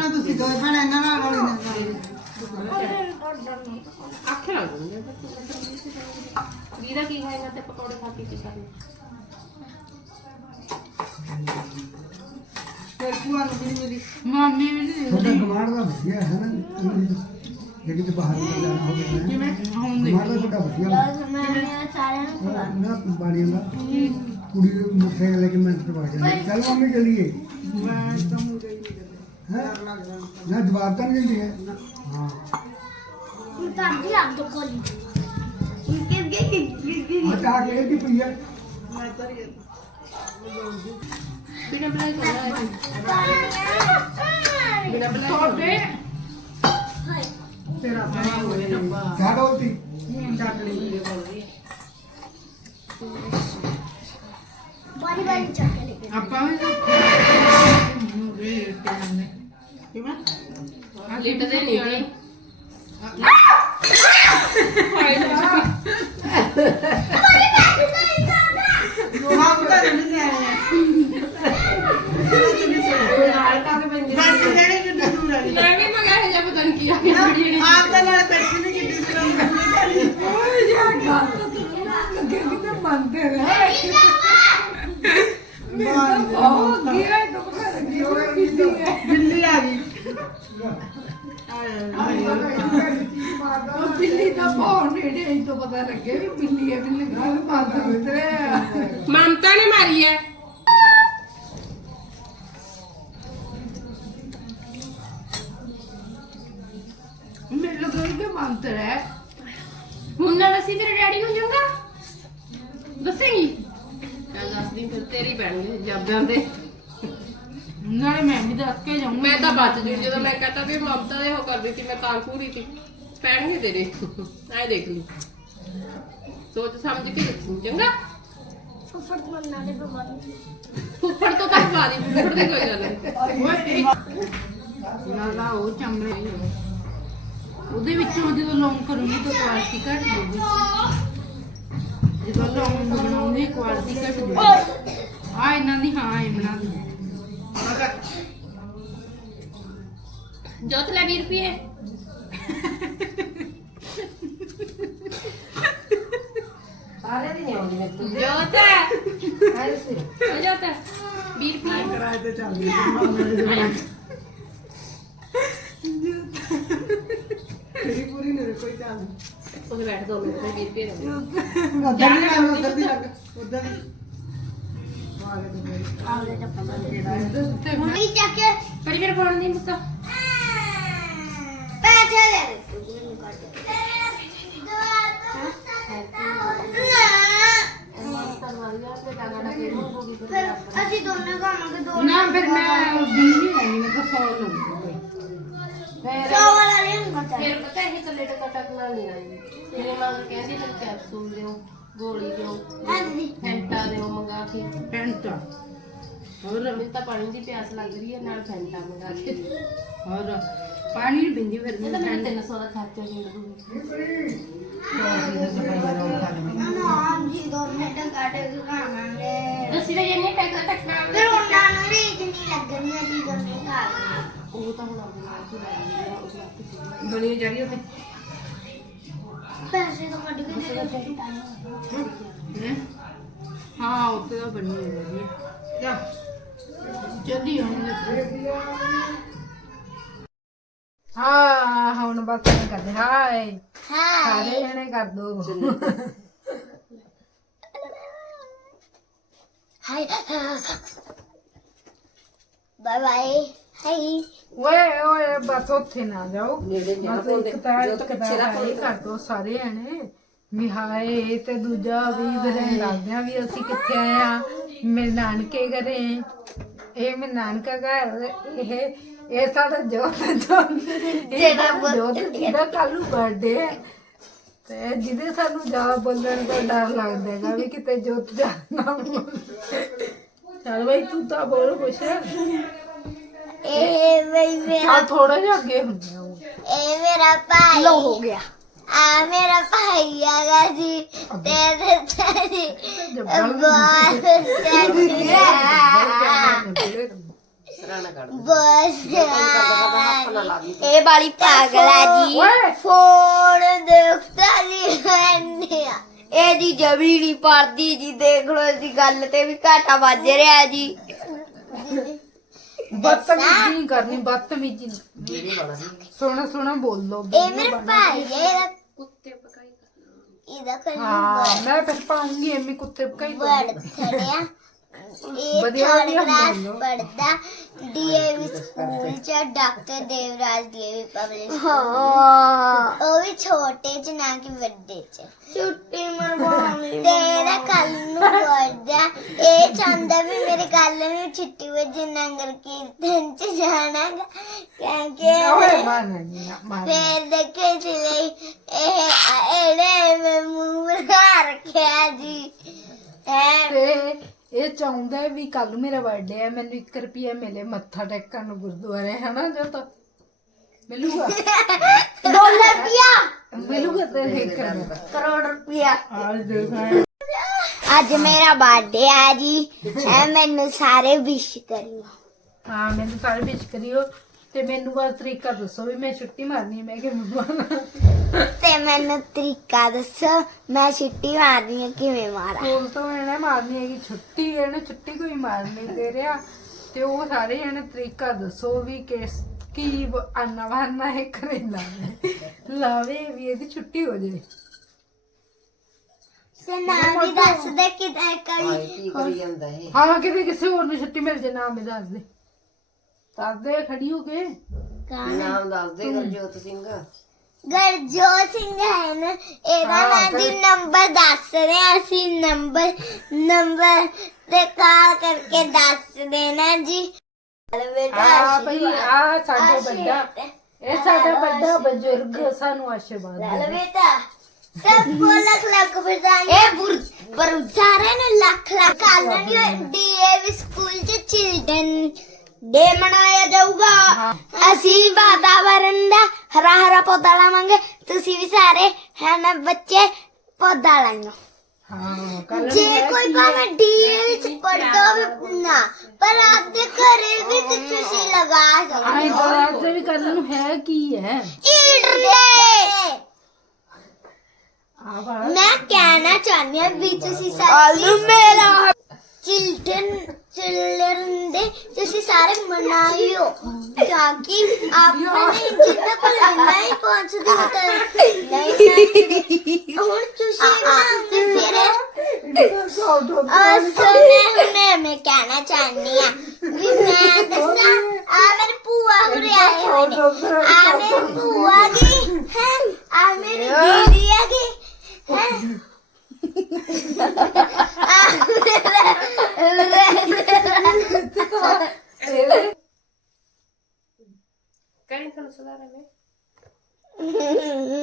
ਭੈਣਾਂ ਤੁਸੀਂ ਦੋ ਭੈਣਾਂ ਇਹਨਾਂ ਨਾਲ ਰੋਲੀ ਨਾ ਅੱਖ ਲੱਗ ਜਾਂਦੀ ਆ ਵੀਰਾ ਕੀ ਖਾਏਗਾ ਤੇ ਪਕੌੜੇ ਖਾ ਕੇ ਕੀ ਕਰਨਾ ਫਿਰ ਭੂਆ ਨੂੰ ਵੀ ਨੀ ਮਿਲੀ ਮਾਮੀ ਵੀ ਨਹੀਂ ਤੁਹਾਡਾ ਕਮਾਂਡ ਦਾ ਵਧੀਆ ਹੈ ਨਾ ਜੇ ਕਿਤੇ ਬਾਹਰ ਨੂੰ ਜਾਣਾ ਹੋਵੇ ਨਾ ਜਿਵੇਂ ਹੁਣ ਦੇ ਕਮਾਂਡ ਦਾ ਤੁਹਾਡਾ ਵਧੀਆ ਵਾ। ਮੈਂ ਸਾਰਿਆਂ ਨੂੰ ਖਵਾ ਨਾ ਬਾਣੀਆਂ ਦਾ ਕੁੜੀ ਨੂੰ ਮੁੱਠੇ ਲੈ ਕੇ ਮੈਂ ਕਰਵਾ ਜਾਂਦੀ ਚੱਲ ਮੰਮੀ ਚੱਲੀਏ ਮੈਂ ਤਾਂ ਮੁੰਡੇ ਹੀ ਨਹੀਂ ਹੈ ਨਾ ਜਵਾਬ ਤਾਂ ਨਹੀਂ ਦਿੰਦੀ ਹੈ ਹਾਂ ਕਰਦੀ ਆ ਦੋ ਕੋਲੀ ਕਿ ਕਿ ਕਿ ਆ ਚਾਹ ਕੇ ਦੀ ਪਈ ਹੈ ਮੈਂ ਤਾਂ ਰਹੀ ਬਿਨਾ ਬਲਾਈ ਕੋਣਾ ਬਿਨਾ ਬਲਾਈ ਤੁਹਾਡੇ ਹਾਏ ਤੇਰਾ ਭੈਣ ਹੋਏ ਡੱਬਾ ਚਾਹ ਦੋਤੀ ਚੱਕ ਲਈ ਮੇਰੇ ਕੋਲ ਵੀ ਬਾਰੀ ਬਾਰੀ ਚੱਕ ਕੇ ਲੈ ਕੇ ਆਪਾਂ ਵੀ ਇਹ ਕਹਿੰਦੇ ਕਿਵੇਂ ਲਿਟਦੇ ਨਹੀਂ ਹੋਣੇ। ਲੋਹਾ ਬੁੱਢਾ ਨਹੀਂ ਕਾ ਕੇ ਬੰਦੇ ਬਸ ਜਿਹੜੇ ਕਿੰਨੀ ਦੂਰ ਆ ਗਈ। ਮੈਂ ਵੀ ਮਗਾ ਹੈ ਜਾਂ ਪਤਾ ਨਹੀਂ ਕੀ ਆ ਗਿਆ ਵੀਡੀਓ ਆਪ ਤਾਂ ਨਾਲ ਬੈਠੀ ਨਹੀਂ ਆ ਗਈ। ਓਏ ਯਾਰ ਗੱਲ ਲੱਗੇ ਕਿਤੇ ਮੰਨਦੇ ਰਹੇ। ਉਹ ਗਿਆ ਤਾਂ ਪਤਾ ਲੱਗੀ ਉਹ ਕਿੱਦੀ ਹੈ ਬਿੱਲੀ ਆ ਗਈ ਉਹ ਬਿੱਲੀ ਦਾ ਭੌਂ ਨੇੜੇ ਆਈ ਤੋਂ ਪਤਾ ਲੱਗੇ ਵੀ ਬਿੱਲੀ ਹੈ ਬਿੱਲੀ ਗੱਲ ਮੰਨਦੇ ਉਤਰੇ ਮਮਤਾ ਨੇ ਮਾਰੀ ਹੈ। ਮੇਰੇ ਲੋਕ ਇਹ ਮੰਨਦੇ ਰਹੇ ਹੁਣ ਨਾਲ ਅਸੀਂ ਤੇਰੇ ਡੈਡੀ ਨੂੰ ਜਾਊਂਗਾ ਦੱਸੇਂਗੀ। ਚੱਲ ਦੱਸ ਦਿਨ ਫਿਰ ਤੇਰੀ ਪੈਣਗੇ ਜਾਬਿਆਂ ਦੇ ਨਾਲੇ ਮੈਂ ਵੀ ਦੱਸ ਕੇ ਜਾਊਂ ਮੈਂ ਤਾਂ ਬਚ ਜੂ ਜਦੋਂ ਮੈਂ ਕਹਤਾ ਵੀ ਮਮਤਾ ਦੇ ਹੋ ਕਰਦੀ ਸੀ ਮੈਂ ਤਾਂ ਪੂਰੀ ਸੀ ਪੈਣਗੇ ਤੇਰੇ। ਐ ਦੇਖ ਲਈ। ਸੋਚ ਸਮਝ ਕੇ ਦੱਸੀ ਚੰਗਾ? ਫੁੱਫੜ ਤੋਂ ਨਾਲੇ ਬਿਮਾਰੀ ਫੁੱਫੜ ਤੋਂ ਤਾਂ ਪਾ ਦੀ ਫੁੱਫੜ ਦੀ ਕੋਈ ਗੱਲ ਨਹੀਂ। ਨਾ ਨਾ ਉਹ ਚਮੜੇ। ਉਹਦੇ ਵਿੱਚੋਂ ਜਦੋਂ ਲੌਂਗ ਕਰੂੰਗੀ ਤਾਂ ਕੁਆਲਿਟੀ ਘੱਟ ਜਾਊਗੀ। ਜਦੋਂ ਲੌਂਗ ਬਣਾਉਂਦੀ ਕੁਆਲਿਟੀ ਘੱਟ ਜਾਊਗੀ। ਆ ਇਹਨਾਂ ਦੀ ਹਾਂ ਇਹ ਬਣਾ ਦੀ ਜੋਤ ਲੈ 20 ਰੁਪਏ। ਸਾਰੇ ਦੀ ਨਹੀਂ ਆਉਂਦੀ ਮੇਰੇ ਤੋਂ। ਜੋਤ। ਸਾਰੇ ਸੇ ਆ ਜੋਤ 20 ਰੁਪਏ। ਕਿਰਾਏ ਤੇ ਚੱਲਦੀ ਹੈ ਤੇਰੀ ਪੂਰੀ ਨਹੀਂ ਕੋਈ ਚੱਲ ਉਹਦੇ ਬੈਠ ਦੋ ਮਿੰਟ ਤੇ 20 ਰੁਪਏ ਦੇ ਦਿਓ। ਉਧਰ ਵੀ ਲੱਗ ਉਧਰ ਵੀ ਲੱਗ ਉਧਰ ਮੇਰੇ ਆਲੇ ਚੱਪਲ ਕਿਹੜਾ ਹੈ ਮੰਮੀ ਚੱਕ ਕੇ ਬੜੀ ਮੇਰੇ ਫੋਨ ਦੀ ਮੁੱਕਾ ਪੈਸੇ ਲੈ ਦੇ ਕੁਝ ਨਹੀਂ ਕਰਦੇ ਫਿਰ ਅਸੀਂ ਦੋਨੇ ਖਾਵਾਂਗੇ ਦੋ ਨਾ ਫਿਰ ਮੈਂ ਵੀ ਨਹੀਂ ਆਈ ਮੈਂ ਤਾਂ ਸੌ ਲਊਂਗੀ। ਸੌ ਵਾਲਾ ਲੈ ਨਹੀਂ ਬਚਾ ਫਿਰ ਪਤਾ ਇਹ ਕੱਲੇ ਟਕਾ ਟਕ ਨਾਲ ਨਹੀਂ ਆਈ ਮੇਰੇ ਨਾਲ ਕਹਿੰਦੀ ਮੈਨੂੰ ਕੈਪਸੂਲ ਦਿਓ ਗੋਲੀ ਦਿਓ ਹਾਂਜੀ। ਫੈਂਟਾ ਦਿਓ ਮੰਗਾ ਕੇ। ਪੈਂਟਾ ਹੋਰ? ਮੈਨੂੰ ਤਾਂ ਪਾਣੀ ਦੀ ਪਿਆਸ ਲੱਗ ਰਹੀ ਹੈ ਨਾਲ ਫੈਂਟਾ ਮੰਗਾ ਕੇ। ਹੋਰ? ਪਾਣੀ ਨਹੀਂ ਪਿੰਦੀ ਫਿਰ ਇਹ ਮੈਂ ਤਾਂ ਮੈਨੂੰ 300 ਦਾ ਖਰਚਾ ਛੇੜ ਦੂੰਗੀ ਨਾਮ ਜੀ ਦੋਨੇ ਟਕਾ ਟਕ ਖਾਵਾਂਗੇ ਦੱਸੀ ਤਾਂ ਜੰਨੇ ਟਕਾ ਟਕ ਨਾਲ ਹੈ ਜੀ ਹੁਣ ਜਾ ਜਾ ਬਸ ਇਹ ਕਰਦੇ ਹਾਏ। ਹਾਂ ਸਾਰੇ ਜਣੇ ਕਰ ਦੋ। ਹਾਈ ਬਾਏ ਬਾਏ ਹਾਈ ਓਏ ਓਏ ਬਸ ਉੱਥੇ ਨਾ ਜਾਓ। ਨੇੜੇ ਨਹੀਂ ਬਸ ਆਉਂਦੇ ਇੱਕ ਤਾਂ ਜੋ ਤਾਂ ਇੱਕ ਪਿੱਛੇ ਹਾਏ ਕਰ ਦੋ ਸਾਰੇ ਜਣੇ। ਵੀ ਹਾਏ ਤੇ ਦੂਜਾ ਵੀ ਬਰੇ ਲੱਗਦੇ ਆ ਵੀ ਅਸੀਂ ਕਿੱਥੇ ਆਏ ਆ। ਮੇਰੇ ਨਾਨਕੇ ਘਰੇ। ਇਹ ਮੇਰੇ ਨਾਨਕਾ ਘਰ ਇਹ ਇਹ ਸਾਡਾ ਜੋਤ ਜੋਤ ਇਹਦਾ ਜੋਤ ਜਿਹਦਾ ਕੱਲ ਨੂੰ ਬਰਥਡੇ ਹੈ ਤੇ ਜਿਹਦੇ ਸਾਨੂੰ ਜ਼ਿਆਦਾ ਬੋਲਣ ਦਾ ਡਰ ਲੱਗਦਾ ਹੈਗਾ ਵੀ ਕਿਤੇ ਜੋਤ ਜਾ ਨਾ ਬੋਲੇ ਚੱਲ ਬਈ ਤੂੰ ਤਾਂ ਬੋਲ ਕੁਛ ਇਹ ਬਈ ਮੇਰਾ ਆ ਥੋੜਾ ਜਿਹਾ ਅੱਗੇ ਹੁੰਦਾ ਉਹ ਇਹ ਮੇਰਾ ਭਾਈ ਲੋ ਹੋ ਗਿਆ ਆ ਮੇਰਾ ਭਾਈ ਆਗਾ ਜੀ ਤੇ ਤੇ ਤੇ ਜੱਬਲ ਬਹੁਤ ਸੈਕਸੀ ਸਰਾਣਾ ਕੱਢ ਦੇ ਬਸ ਹੱਥ ਨਾ ਲਾ ਦੀ। ਇਹ ਵਾਲੀ ਪਾਗਲਾ ਜੀ। ਓਏ। ਫੋਨ ਦੇਖਦਾ ਨਹੀਂ ਰਹਿੰਦਿਆ ਇਹ ਜੀ ਜਬਰੀ ਨਹੀਂ ਪੜਦੀ ਜੀ ਦੇਖ ਲੋ ਇਹਦੀ ਗੱਲ ਤੇ ਵੀ ਘਾਟਾ ਵੱਜ ਰਿਹਾ ਜੀ। ਬਦਤਮੀਜ਼ੀ ਨਹੀਂ ਕਰਨੀ ਬਦਤਮੀਜ਼ੀ ਨਹੀਂ। ਵੀਡੀਓ ਬਣਾ ਸੀ ਸੋਹਣਾ ਸੋਹਣਾ ਬੋਲ ਲੋ ਇਹ ਮੇਰੇ ਭਾਈ ਹੈ ਇਹਦਾ ਕੁੱਤੇ ਪਕਾਈ ਕਰਨਾ। ਇਹਦਾ ਕੋਈ ਹਾਂ ਮੈਂ ਫਿਰ ਪਾਉਂਗੀ ਐਮੀ ਕੁੱਤੇ ਕਈ ਵਰਡ ਥੜਿਆ ਵਧੀਆ ਥਰਡ ਕਲਾਸ। ਪੜਦਾ ਡੀਏਵੀ ਸਕੂਲ ਚ ਡਾਕਟਰ ਦੇਵਰਾਜ ਡੀਏਵੀ ਪਬਲਿਕ ਹਾਂ। ਉਹ ਵੀ ਛੋਟੇ ਚ ਨਾ ਕਿ ਵੱਡੇ ਚ। ਛੁੱਟੀ ਮਰਵਾਉਣੀ ਤੇਰਾ ਕੱਲ ਨੂੰ ਵਰਦਾ ਇਹ ਚਾਹੁੰਦਾ ਵੀ ਮੇਰੇ ਕੱਲ ਨੂੰ ਛੁੱਟੀ ਵਜੇ ਨਗਰ ਕੀਰਤਨ ਚ ਜਾਣਾ ਗਾ, ਓਏ ਕਿਉਂਕਿ ਨਹੀਂ ਮਾਰਨਾ ਫੇਰ ਦੇਖੇ ਸੀ ਲਈ ਇਹ ਇਹਨੇ ਮੈਂ ਮੂੰਹ ਰੱਖਿਆ ਜੀ। ਐ ਇਹ ਚਾਹੁੰਦਾ ਹੈ ਵੀ ਕੱਲ ਮੇਰਾ ਬਰਥਡੇ ਹੈ ਮੈਨੂੰ 1 ਰੁਪਿਆ ਮਿਲੇ ਮੱਥਾ ਟੇਕਣ ਨੂੰ ਗੁਰਦੁਆਰੇ ਹਨਾ ਜੋ ਤਾਂ ਮਿਲੂਗਾ? ਡਾਲਰ ਰੁਪਿਆ ਮਿਲੂਗਾ ਤੇ ਇੱਕ ਕਰੋੜ ਰੁਪਿਆ ਆਜ ਦੇਖਾਂ ਅੱਜ ਮੇਰਾ ਬਰਥਡੇ ਆ ਜੀ। ਐ ਮੈਨੂੰ ਸਾਰੇ ਵਿਸ਼ ਕਰਿਓ। ਹਾਂ ਮੈਨੂੰ ਸਾਰੇ ਵਿੱਚ ਕਰਿਓ। ਤੇ ਮੈਨੂੰ ਬਸ ਤਰੀਕਾ ਦੱਸੋ ਵੀ ਮੈਂ ਛੁੱਟੀ ਮਾਰਨੀ ਹੈ ਮੈਂ ਕਿ ਮੰਮਾ ਤੇ ਮੈਨੂੰ ਤਰੀਕਾ ਦੱਸੋ ਮੈਂ ਛੁੱਟੀ ਮਾਰਨੀ ਹੈ ਕਿਵੇਂ ਮਾਰਾਂ? ਸਕੂਲ ਤੋਂ ਇਹਨੇ ਮਾਰਨੀ ਹੈਗੀ ਛੁੱਟੀ ਇਹਨੇ ਛੁੱਟੀ ਕੋਈ ਮਾਰਨੀ ਦੇ ਰਿਹਾ ਤੇ ਉਹ ਸਾਰੇ ਜਣੇ ਤਰੀਕਾ ਦੱਸੋ ਵੀ ਕਿਸ ਕੀ ਆਨਾ ਵਾਨਾ ਹੈ ਕਰੇ ਲਾਵੇ ਲਾਵੇ ਵੀ ਇਹਦੀ ਛੁੱਟੀ ਹੋ ਜਾਵੇ। ਤੇ ਨਾਮ ਵੀ ਦੱਸ ਦੇ ਕਿਦਾਂ ਕਰੀ ਹਾਂ ਕਿਤੇ ਕਿਸੇ ਹੋਰ ਨੂੰ ਛੁੱਟੀ ਮਿਲ ਜੇ ਨਾਮ ਵੀ ਦੱਸ ਦੇ ਦੱਸ ਦੇ ਖੜੀ ਹੋ ਕੇ? ਨਾਮ ਦੱਸ ਦੇ ਗੁਰਜੋਤ ਸਿੰਘ। ਗਰਜੋਤ ਸਿੰਘ ਹੈ ਨਾ ਇਹਦਾ ਨਾਂ ਦੀ ਨੰਬਰ ਦੱਸ ਰਹੇ ਹਾਂ। ਅਸੀਂ ਨੰਬਰ ਨੰਬਰ ਤੇ ਕਾਲ ਕਰਕੇ ਦੱਸ ਦੇਣਾ ਜੀ। ਚਲ ਬੇਟਾ ਆ ਭਈ ਆ ਸਾਡਾ ਵੱਡਾ ਇਹ ਸਾਡਾ ਵੱਡਾ ਬਜ਼ੁਰਗ ਸਾਨੂੰ ਆਸ਼ੀਰਵਾਦ ਚੱਲ ਦੇ ਬੇਟਾ ਸਭ ਕੋ ਲੱਖ ਲੱਖ ਵਧਾਈਆਂ। ਇਹ ਬੁਰ ਬਰ ਸਾਰੇ ਨੂੰ lakh lakh. Colony DAV school ਚ ਚਿਲਡਰਨ ਡੇ ਮਨਾਇਆ ਜਾਊਗਾ। ਅਸੀਂ ਵਾਤਾਵਰਨ ਦਾ ਹਰਾ ਹਰਾ ਪੌਦਾ ਲਾਵਾਂਗੇ। ਤੁਸੀਂ ਵੀ ਸਾਰੇ ਹੈ ਨਾ ਬੱਚੇ ਪੌਦਾ ਲਾਈਓ ਹਾਂ ਕੱਲ ਜੇ ਕੋਈ ਭਾਵੇਂ ਡੀਏਵੀ ਚ ਪੜਦਾ ਨਾ ਪਰ ਆਪਦੇ ਘਰੇ ਵੀ ਤੁਸੀਂ ਲਗਾ ਸਕਦੇ ਆਈ ਬਾਤ ਵੀ ਕੱਲ ਨੂੰ ਹੈ ਕੀ ਹੈ? ਆ ਬਾਤ ਮੈਂ ਕਹਿਣਾ ਚਾਹੁੰਦੀ ਹਾਂ ਵੀ ਤੁਸੀਂ ਸਾਰੇ ਮੇਰਾ ਚਿਲਡਰਨ ਚਿਲਡਰਨ ਦੇ ਤੁਸੀਂ ਸਾਰੇ ਮਨਾਇਓ ਤਾਂ ਕਿ ਆਪਣੇ ਜਿੰਨਾ ਕੋਲ ਇੰਨਾ ਹੀ ਪਹੁੰਚਦੀ ਹੈ ਨਹੀਂ ਹੁਣ ਤੁਸੀਂ ਬਣਾਉਂਦੇ ਫਿਰ ਅਸਨੇ ਹੁਣੇ ਮੈਂ ਕਹਿਣਾ ਚਾਹੁੰਦੀ ਹਾਂ ਵੀ ਮੈਂ ਦੱਸਾਂ ਆ ਮੇਰੀ ਭੂਆ ਹੁਰੇ ਆਏ ਹੋਏ ਨੇ ਆ ਮੇਰੀ ਭੂਆ ਗਈ ਹੈ ਆ ਮੇਰੀ ਦੀਦੀ ਆ ਗਈ ਹੈ ਕਰੀ ਤੁਹਾਨੂੰ ਸੁਧਾਰ ਹੈ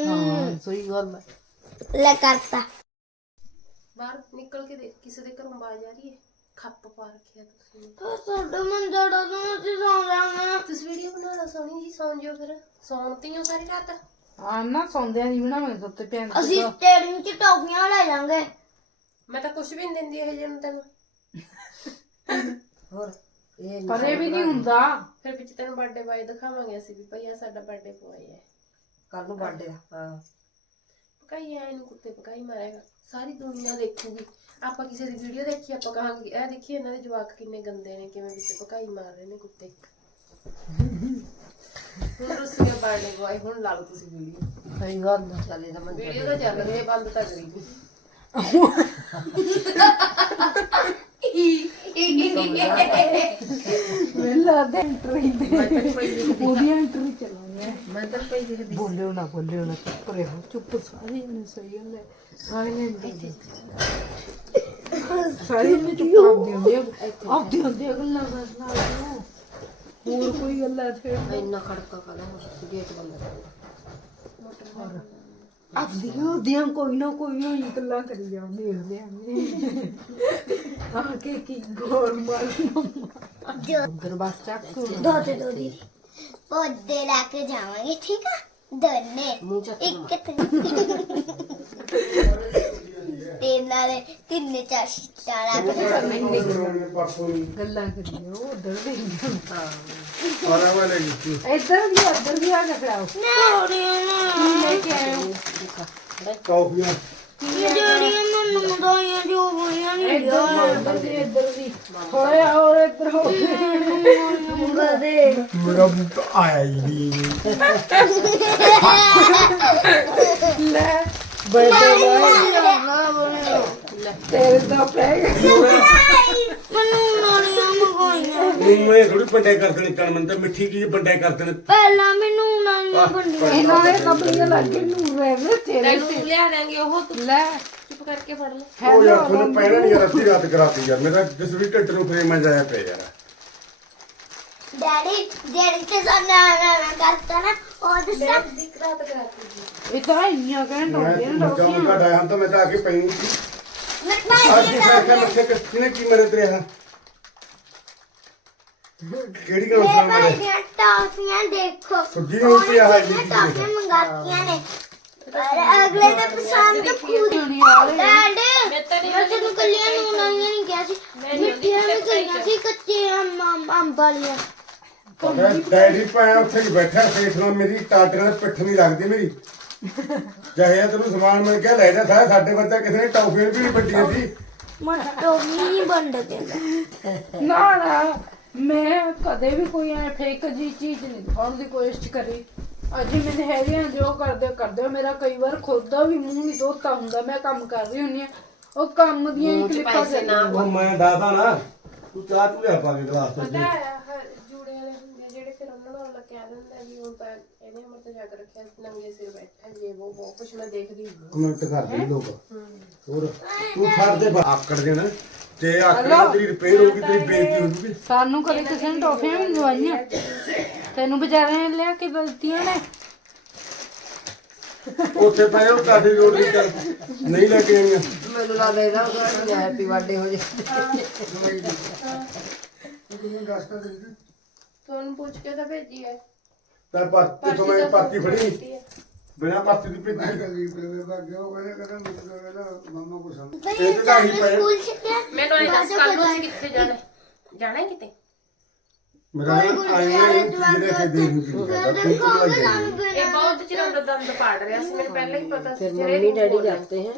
ਹਾਂ ਸਹੀ ਗੱਲ ਹੈ ਲੈ ਕਰਤਾ। ਬਾਹਰ ਨਿਕਲ ਕੇ ਦੇਖ ਕਿਸੇ ਦੇ ਘਰੋਂ ਆਵਾਜ਼ ਆ ਰਹੀ ਹੈ? ਖੱਪ ਪਾ ਰੱਖਿਆ ਤੁਸੀਂ ਤੁਹਾਡਾ ਮੰਜਾ ਡੋਂ ਅਸੀਂ ਸੌਂ ਜਾਵਾਂਗੇ। ਤੁਸੀਂ ਵੀਡੀਓ ਬਣਾਉਣਾ ਸੋਹਣੀ ਜੀ ਸੌਂ ਜਿਓ ਫਿਰ। ਸੌਣਤੀ ਹੋ ਸਾਰੀ ਰਾਤ? ਆ ਨਾ ਸੌਂਦਿਆਂ ਦੀ ਬਣਾਵਾਂਗੇ ਸੁੱਤੇ ਪਿਆ। ਅਸੀਂ ਸਟੇਡੀਅਮ ਚ ਟੋਫੀਆਂ ਲੈ ਜਾਾਂਗੇ ਮੈਂ ਤਾਂ ਕੁਝ ਵੀ ਨਹੀਂ ਦਿੰਦੀ ਇਹ ਜਿਹਨੂੰ ਤੈਨੂੰ। ਹੋਰ। ਇਹ ਨੀ ਪਰ ਇਹ ਵੀ ਨਹੀਂ ਹੁੰਦਾ। ਫਿਰ ਵਿੱਚ ਤੈਨੂੰ ਬਰਥਡੇ ਬਾਏ ਦਿਖਾਵਾਂਗੇ ਅਸੀਂ ਵੀ ਭਈ ਆ ਸਾਡਾ ਬਰਥਡੇ ਬੁਆਏ ਹੈ। ਕੱਲ ਨੂੰ ਬਰਥਡੇ ਹਾਂ। ਪਕਾਈ ਐ ਇਹਨੂੰ ਕੁੱਤੇ ਪਕਾਈ ਮਾਰੇਗਾ। ਸਾਰੀ ਦੁਨੀਆ ਦੇਖੂਗੀ। ਆਪਾਂ ਕਿਸੇ ਦੀ ਵੀਡੀਓ ਦੇਖੀ ਆਪਾਂ ਕਹਾਂਗੇ ਇਹ ਦੇਖੀ ਇਹਨਾਂ ਦੇ ਜਵਾਕ ਕਿੰਨੇ ਗੰਦੇ ਨੇ ਕਿਵੇਂ ਵਿੱਚ ਪਕਾਈ ਮਾਰ ਰਹੇ ਨੇ ਕੁੱਤੇ। ਹੁਣ ਰੁੱਸ ਗਿਆ ਬਰਥਡੇ ਬੁਆਏ ਹੁਣ ਲਾ ਲਓ ਤੁਸੀਂ ਵੀਡੀਓ ਸਹੀ ਗੱਲ ਹੈ ਚੱਲ ਇਹਦਾ ਮੰਨ ਵੀਡੀਓ ਤਾਂ ਚੱਲ ਰਹੀ ਹੈ ਬੰਦ ਤਾਂ ਕਰੀ। ਤੂੰ ਵੇਲਾ ਦੇ ਐਂਟਰੀ ਦੇ ਉਹਦੀ ਐਂਟਰੀ ਚਲਾਉਣੀ ਮੈਂ ਤਾਂ ਪਈ ਦੇਖਦੀ ਬੋਲਿਓ ਨਾ ਬੋਲਿਓ ਨਾ ਚੁੱਪ ਰਹੋ ਚੁੱਪ ਸਾਰੇ ਨੇ ਸਹੀ ਗੱਲ ਹੈ ਸਾਰੇ ਨੇ ਸਾਰੇ ਨੇ ਚੁੱਪ ਆਪਦੀ ਹੁੰਦੀ ਆਪਦੀ ਹੁੰਦੀ ਗੱਲਾਂ ਕਰਨਾ ਹੋਰ ਕੋਈ ਗੱਲਾਂ ਛੇੜ ਇੰਨਾ ਖੜਕਾ ਕਰਾ ਗੇਟ ਬੰਦ ਕਰ ਆਪਦੀਆਂ ਉਹਦੀਆਂ ਕੋਈ ਨਾ ਕੋਈ ਹੋਈ ਗੱਲਾਂ ਕਰੀ ਜਾਂਦੇ ਹੁੰਦੇ ਆ। ਗੋਲ ਮਾਰ ਉਧਰ ਬਸ ਚੱਕ ਦੋ ਤੇ ਦੋ ਦੀ ਪੌਦੇ ਲੈ ਕੇ ਜਾਵਾਂਗੇ ਠੀਕ ਆ ਦੋਨੇ ਮੂੰਹ ਚੱਕ ਇੱਕ ਤੇ ਤੇ ਨਾਲੇ ਤਿੰਨੇ ਚਾਰ ਚਾਰਾ ਪਰਸੋਂ ਨੂੰ। ਗੱਲਾਂ ਕਰੀਏ ਉਹ ਉਧਰ ਵੀ ਆਰਾ ਵਾਲੇ ਜੀ ਇੱਧਰ ਵੀ ਉੱਧਰ ਵੀ ਆ ਕੇ ਫੜਾਓ ਲੈ ਕੇ ਆਇਓ? ਕਾਫੀਆਂ ਜਿਹੜੀਆਂ ਮੈਨੂੰ ਦੋਈਆਂ ਜੋ ਹੋਈਆਂ ਨਹੀਂ ਇੱਧਰ ਵੀ ਇੱਧਰ ਵੀ ਹੋਇਆ ਹੋਰ ਇੱਧਰ ਹੋ ਮੇਰਾ ਬੁੱਤ ਆਇਆ ਹੀ ਨਹੀਂ ਲੈ ਬਰਥਡੇ ਤੇਰੇ ਤਾਂ ਪੈ ਗਿਆ ਮੈਨੂੰ ਨਾਲੀਆਂ ਮਗਾਈਆਂ ਮੈਨੂੰ ਇਹ ਥੋੜੀ ਬੰਡੇ ਕਰਦੇ ਨੇ ਕਣ ਮਨ ਤਾਂ ਮਿੱਠੀ ਕੀ ਬੰਡੇ ਕਰਦੇ ਨੇ ਪਹਿਲਾਂ ਮੈਨੂੰ ਨਾਲੀਆਂ ਬੰਦੀਆਂ ਇਹਨਾਂ ਦੇ ਕੱਪੜੇ ਲੱਗੇ ਨੂੰ ਰਹਿ ਤੇਰੇ ਤੈਨੂੰ ਲਿਆ ਦਾਂਗੇ ਉਹ ਲੈ ਕਰਕੇ ਫੜ ਲੈ ਉਹ ਯਾਰ ਤੁਹਾਨੂੰ ਪਹਿਲਾਂ ਨਹੀਂ ਯਾਰ ਅੱਧੀ ਰਾਤ ਕਰਾਤੀ ਯਾਰ। ਮੇਰਾ ਜਿਸ ਵੀ ਢਿੱਡ ਨੂੰ ਫਰੇਮ ਮੈਂ ਜਾਇਆ ਪਿਆ ਯਾਰ। ਡੈਡੀ ਜਿਹੜੀ ਤੇ ਸਾਨਾ ਨਾ ਕਰਤਾ ਨਾ ਉਹ ਦੱਸਾਂ ਇਹ ਤਾਂ ਇੰਨੀਆਂ ਕਹਿਣ ਮੈਂ ਹੁੰਦੀਆਂ ਮੱਗਾ ਮੁੱਗਾ ਡਾਇਆ ਹਾਂ ਤਾਂ ਮੈਂ ਤਾਂ ਆ ਕੇ ਪਈ ਨੂੰ ਮੈਂ ਅੱਜ ਦੀ ਫੈਸਲਾ ਮੱਥੇ ਕਿਨੇ ਕੀ ਮੇਰੇ ਤੇ ਰਿਹਾ ਕਿਹੜੀ ਗੱਲ ਮੇਰੇ ਸੁਣਾ ਮੇਰੇ ਟਾਫੀਆਂ ਦੇਖੋ। ਸੁੱਜੀ ਨੂੰ ਕੀ ਆ ਜੀ ਉਹਨੇ ਟਾਫੀਆਂ ਮੰਗਾਤੀਆਂ ਨੇ ਅਗਲੇ ਦੇ ਪਸੰਦ ਖੁਦ ਡੈਡ ਮੈਂ ਤੈਨੂੰ ਕੱਲੀਆਂ ਨੂੰ ਨਾਲੀਆਂ ਨਹੀਂ ਕਿਹਾ ਸੀ। ਮਿੱਠੀਆਂ ਵੀ ਕਹੀਆਂ ਸੀ ਕੱਚੇ ਅੰਬ ਅੰਬ- ਅੰਬ ਵਾਲੀਆਂ। ਮੈਂ ਡੈਡੀ ਪਾਇਆ ਉੱਥੇ ਹੀ ਬੈਠਾ ਸੇਠਣਾ ਮੇਰੀ ਟਾਟੀਆਂ ਨਾਲ ਪਿੱਠ ਨਹੀਂ ਲੱਗਦੀ ਮੇਰੀ। ਚਾਹੇ ਤੈਨੂੰ ਸਮਾਨ ਮਿਲ ਗਿਆ ਲੈ ਜਾ ਸਾਰਾ ਸਾਡੇ ਬੱਚਾ ਕਿਸੇ ਨੇ ਟੌਫੀਆਂ ਵੀ ਨਹੀਂ ਵੱਡੀਆਂ ਸੀ। ਮਟੋ ਨਹੀਂ ਵੰਡ ਦਿੰਦਾ। ਨਾ ਨਾ ਮੈਂ ਕਦੇ ਵੀ ਕੋਈ ਐ ਫੇਕ ਜੀ ਚੀਜ਼ ਨਹੀਂ ਦਿਖਾਉਣ ਦੀ ਕੋਸ਼ਿਸ਼ ਕਰੀ। ਅੱਜ ਮੈਨੂੰ ਹੈਗੇ ਆ ਜੋ ਕਰਦੇ ਕਰਦੇ ਹੋ। ਮੇਰਾ ਕਈ ਵਾਰ ਖੁਦ ਦਾ ਵੀ ਮੂੰਹ ਨਹੀਂ ਧੋਤਾ ਹੁੰਦਾ। ਮੈਂ ਕੰਮ ਕਰ ਰਹੀ ਹੁੰਨੀ ਆ। ਉਹ ਕੰਮ ਦੀਆਂ ਹੀ ਕਲਿੱਪਾਂ ਪੈਸੇ ਨਾ ਉਹ ਮੈਂ ਦਾਦਾ ਨਾ ਤੂੰ ਚਾਹ ਤੂੰ ਲਿਆ ਪਾ ਕੇ ਗਲਾਸ ਤੋਂ ਪਤਾ ਹੈ ਹ- ਜੂੜੇ ਵਾਲੇ ਹੁੰਦੇ ਆ ਜਿਹੜੇ ਫਿਰ ਉਹਨਾਂ ਨੂੰ ਕਹਿ ਦਿੰਦਾ ਵੀ ਹੁਣ ਤਾਂ ਇਹਨੇ ਅਮਰ ਜਾ ਕੇ ਰੱਖਿਆ ਨੰਗੇ ਸਿਰ ਬੈਠਾ ਜੇ ਉਹ ਬਹੁਤ ਕੁਛ ਮੈਂ ਦੇਖਦੀ ਹੁੰਦੀ ਕਮੈਂਟ ਕਰਦੇ ਨੇ ਲੋਕ। ਹੋਰ ਤੂੰ ਫੜ ਦੇ ਬਾ- ਆਕੜ ਦੇਣਾ। ਤੇ ਆਕੜ ਨਾਲ ਤੇਰੀ ਰਿਪੇਅਰ ਹੋਊਗੀ ਤੇਰੀ ਬੇਇੱਜ਼ਤੀ ਹੋ ਜੂਗੀ ਸਾਨੂੰ ਕਦੇ ਕਿਸੇ ਨੇ ਟੋਫੀਆਂ ਵੀ ਦਵਾਈਆਂ। ਤੈਨੂੰ ਵਿਚਾਰਿਆਂ ਨੇ ਲਿਆ ਕੇ ਦਲਤੀਆਂ ਨੇ। ਉੱਥੇ ਪਏ ਉਹ ਕਾਫੀ ਰੋਡ ਦੀ ਚੱਲ ਨਹੀਂ ਲੈ ਕੇ ਆਈਆਂ। ਮੈਨੂੰ ਲੱਗਦਾ ਇਹਦਾ ਉਹਦਾ ਹੈਪੀ ਬਰਥਡੇ ਹੋ ਜੇ। ਤੁਹਾਨੂੰ ਪੁੱਛ ਕੇ ਤਾਂ ਭੇਜੀ ਹੈ। ਤਾਂ ਪਾਤੀ ਤੋਂ ਮੈਂ ਪਾਤੀ ਫੜੀ। ਬਿਨਾ ਪਾਤੀ ਦੀ ਭੇਜੀ। ਕਲੀ ਪਲੇ ਬਾਗੇ ਉਹ ਕਹਿੰਦੇ ਕਹਿੰਦਾ ਮੈਨੂੰ ਕਹਿੰਦਾ ਮਾਮਾ ਕੋ ਸਮਝ ਇਹ ਤਾਂ ਹੀ ਪਏ। ਮੈਨੂੰ ਇਹ ਦੱਸ ਕੱਲ ਨੂੰ ਕਿੱਥੇ ਜਾਣਾ ਹੈ? ਜਾਣਾ ਕਿਤੇ? ਮੇਰਾ ਆਇਆ ਚੀਜ਼ ਲੈ ਕੇ ਦੇ ਦੂੰਗੀ ਤੂੰ ਤੂੰ ਲੱਗ ਜਾਏਗੀ ਇਹ ਬਹੁਤ ਚਿਰਾਂ ਦਾ ਦੰਦ ਪਾੜ ਰਿਹਾ ਸੀ ਮੈਨੂੰ ਪਹਿਲਾਂ ਹੀ ਪਤਾ ਸੀ ਫਿਰ ਮੰਮੀ ਡੈਡੀ ਜਾਂਦੇ हैं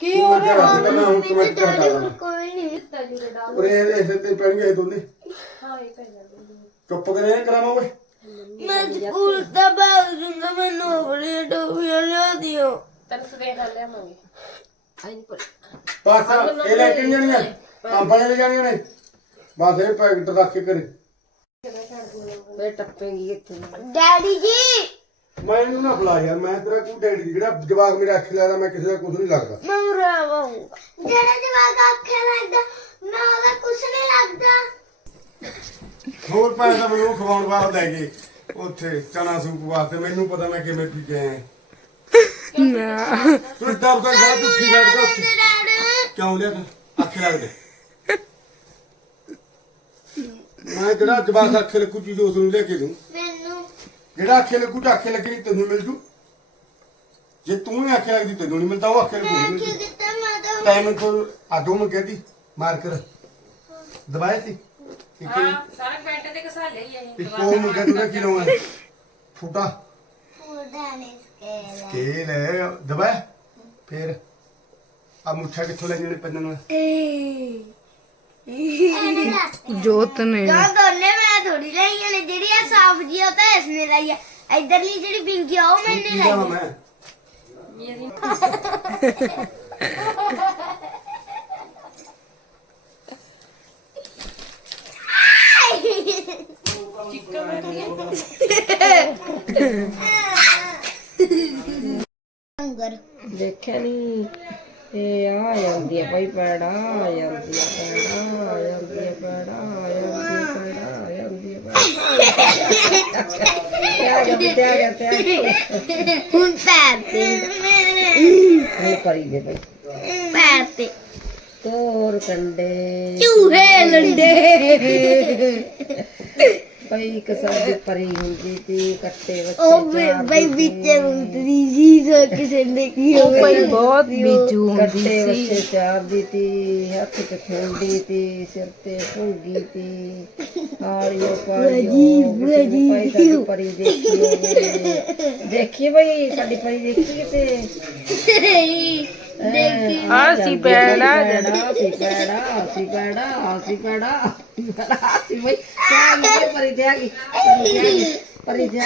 ਕੀ ਹੋ ਰਿਹਾ ਮੈਂ ਮੈਂ ਹੁਣ ਕਮੈਂਟ ਕਰਦਾ ਹਾਂ ਕੋਈ ਨਹੀਂ ਤਲੀ ਦੇ ਡਾਲ ਉਰੇ ਇਹ ਇਸੇ ਤੇ ਪੈਣਗੇ ਇਹ ਦੋਨੇ ਹਾਂ ਇਹ ਪੈ ਜਾਂਦੇ ਚੁੱਪ ਕਰੇ ਕਰਾਵਾਂ ਓਏ ਮੈਂ ਸਕੂਲ ਦਾ ਬਾਗ ਦੂੰਗਾ ਮੈਨੂੰ ਆਪਣੀ ਟੋਪੀਆਂ ਲਿਆ ਦਿਓ ਤੈਨੂੰ ਸਦੇਹਾ ਲਿਆਵਾਂਗੇ आई नहीं पर ਬਸ ਇਹ ਲੈ ਕੇ ਨੀ ਜਾਣੀਆਂ ਕੰਪਨੀ ਲੈ ਜਾਣੀਆਂ ਨੇ ਬਸ ਇਹ ਪੈਕਟ ਰੱਖ ਕੇ ਕਰੇ ਫੇਰ ਟੱਪੇਗੀ ਇੱਥੇ ਡੈਡੀ ਜੀ! ਮੈਂ ਇਹਨੂੰ ਨਾ ਬੁਲਾ ਯਾਰ ਮੈਂ ਤੇਰਾ ਕੋਈ ਡੈਡੀ ਜਿਹੜਾ ਜਵਾਬ ਮੇਰਾ ਅੱਖ ਲੱਗਦਾ ਮੈਂ ਕਿਸੇ ਦਾ ਕੁਝ ਨਹੀਂ ਲੱਗਦਾ। ਮੈਂ ਰਵਾਂ ਜਿਹੜਾ ਜਵਾਬ ਅੱਖੇ ਲੱਗਦਾ ਮੈਂ ਉਹਦਾ ਕੁਝ ਨਹੀਂ ਲੱਗਦਾ। ਹੋਰ ਪੈਸਾ ਮੈਨੂੰ ਖਵਾਉਣ ਵਾਲਾ ਲੈ ਗਏ। ਉੱਥੇ ਚਨਾ ਸੂਪ ਵਾਸਤੇ ਮੈਨੂੰ ਪਤਾ ਮੈਂ ਕਿਵੇਂ ਪੀ ਕੇ ਨਾ ਤੂੰ ਡਰ ਦਾ ਤੂੰ ਕੀ ਕਰਦਾ। ਕਿਉਂ ਲਿਆ ਅੱਖੇ ਲੱਗਦੇ। ਮੈਂ ਜਿਹੜਾ ਜਵਾਕ ਅੱਖੇ ਲੱਗੂ ਚੀਜ਼ ਉਸ ਨੂੰ ਲੈ ਕੇ ਦੂੰ ਮੈਨੂੰ। ਜਿਹੜਾ ਅੱਖੇ ਲੱਗੂ ਤਾਂ ਅੱਖੇ ਲੱਗੀ ਤੈਨੂੰ ਮਿਲ ਜੂ। ਜੇ ਤੂੰ ਹੀ ਅੱਖੇ ਲੱਗਦੀ ਤੈਨੂੰ ਨਹੀਂ ਮਿਲਦਾ ਉਹ ਅੱਖੇ ਲੱਗੂ ਮੈਂ ਕੀ ਕੀਤਾ? ਮੈਂ ਤਾਂ ਟਾਈਮ ਤੋਂ ਆਦੋ ਮੈਂ ਕਹਦੀ ਮਾਰ ਕਰ ਦਵਾਈ ਸੀ? ਇੱਕ ਹਾਂ ਸਾਰਾ ਬੈੱਡ ਤੇ ਘਸਾ ਲਿਆ ਹੀ ਇਹ। ਇੱਕ ਉਹ ਤੂੰ ਕੀ ਲਾਉਣਾ ਫੁੱਟਾ। ਫੂਡਾ ਸਕੇਲ ਲੈ ਦਵਾ ਫੇਰ। ਆ ਮੁੱਠਾ ਕਿੱਥੋਂ ਲੈ ਜਣੇ ਪੰਨ ਨੂੰ? ਜੋਤ ਨੇ। ਤਾਂ ਦੋਨੇ ਮੈਂ ਥੋੜੀ ਲਈਆਂ ਨੇ ਜਿਹੜੀ ਆ ਸਾਫ਼ ਜੀ ਉਹ ਤਾਂ ਇਸਨੇ ਲਈ ਆ। ਇਧਰਲੀ ਜਿਹੜੀ ਪਿੰਕੀ ਆ ਉਹ ਮੈਨੇ ਲਈ ਲਾਵਾਂ ਮੈਂ। ਅੰਗਰ ਦੇਖਿਆ ਨਹੀਂ ਇਹ ਆ ਜਾਂਦੀ ਹੈ ਭਾਈ ਪੈੜਾ ਆ ਜਾਂਦੀ ਹੈ ਪੈੜਾ ਆ ਜਾਂਦੀ ਹੈ ਪੈੜਾ ਆ ਜਾਂਦੀ ਹੈ ਪੈੜਾ ਆ ਜਾਂਦੀ ਹੈ ਪੈੜਾ ਆ ਜਾਂਦੀ ਤੇ ਆ ਤੇ ਆ ਗਿਆ। ਹੁਣ ਪੈਰ ਤੇ। ਹੁਣ ਕਰੀ ਦੇ ਭਾਈ ਪੈਰ ਤੇ। ਤੋਰ ਕੰਡੇ। ਚੂਹੇ ਲੰਡੇ। ਬਈ ਇੱਕ ਸਾਡੀ ਪਰੀ ਹੁੰਦੀ ਤੀ ਕੱਟੇ ਬੱਚੇ ਉਹ ਬਈ ਦੀ ਵਿੱਚੇ ਉਤਰੀ ਸੀ। ਸੋ ਕਿਸੇ ਨੇ ਕੀ ਹੋਵੇ। ਭਾਈ ਬਹੁਤ ਬੀਜੂ ਹੁੰਦੀ ਕੱਟੇ ਸੀ। ਬੱਚੇ ਚਾਰ ਦੀ ਤੀ ਹੱਥ ਚ ਖੁੰਡੀ ਤੀ ਸਿਰ ਤੇ ਭੁੰਗੀ ਤੀ ਆੜੀਓ ਪਾੜੀਓ ਵਜੀ ਭਾਈ ਸਾਡੀ ਪਰੀ ਦੇਖੀ ਦੇਖੀ ਬਈ ਸਾਡੀ ਪਰੀ ਦੇਖੀ ਕਿਤੇ? ਸੀ ਪੈੜਾ ਸੀ ਪੈੜਾ ਸੀ ਪੈੜਾ ਸੀ ਪੈੜਾ ਸੀ ਬਈ ਪਰੀ ਦੇ